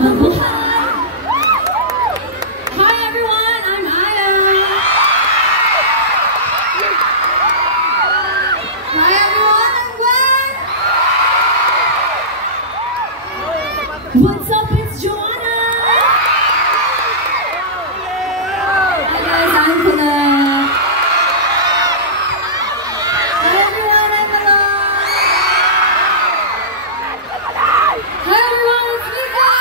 Mabuhay! Hi everyone, I'm Aya. Hi everyone, I'm Gwen. What's up, it's Joanna. Hi guys, I'm Colette. Hi everyone, I'm Malone. Hi everyone, it's Mika.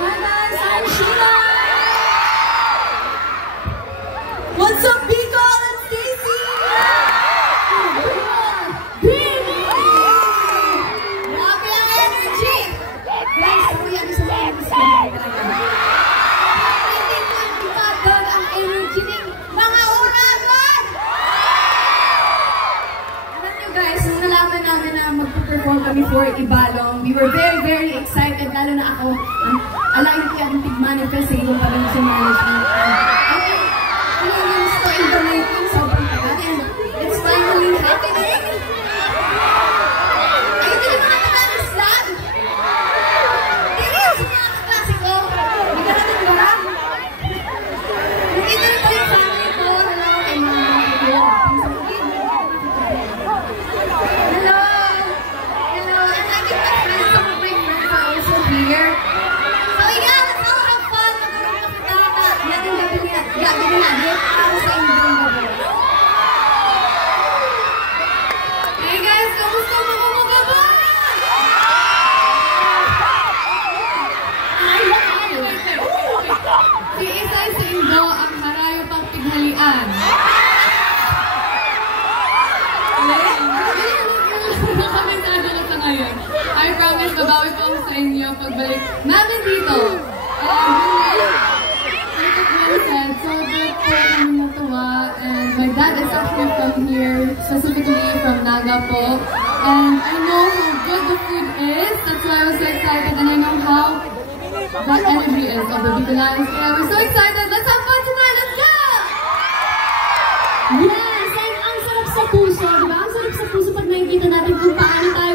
Hi guys, I'm Sheila. What's up, Biko and Stacy? Baby! Grabe ang energy! Guys, kuya, gusto mo yung gusto mo talaga. Hindi ko ang bukadog ang energy ng mga uragan! Alam nyo guys, nung nalaman namin na magpo-perform kami for Ibalong, we were very, very excited, lalo na ako. Alain ko yung pig-manifest sa iyong parang sa management. Ano yung gusto in the making, sobrang tagal, and it's finally happening! Ayun din yung mga taga-islam! Tingin sa mga kaklasiko! Nagkarating ba? Nandito na po yung family ko. Hello, kay mga Hello! Hello! And I think my friends, some of my friends are also here. So yeah, let's all have fun. Magkaroon na kita. Natin gagawin natin para sa inyong gabi. Hey guys, kamusta mga mga Si Isay sa Indo ang harayo pang pighalian. Nakamentada na sa ngayon. I promise, babawi ko sa inyo pagbalik namin dito. Like what Gwen said, so good po kami natuwa. And my dad is actually from here, specifically from Naga po. And I know how good the food is. That's why I was so excited. And I know how that energy is of the Bicolanos. And I was so excited. Let's have fun tonight. Let's go! Yes! And ang sarap sa puso, diba? Ang sarap sa puso pag nakikita natin kung paano tayo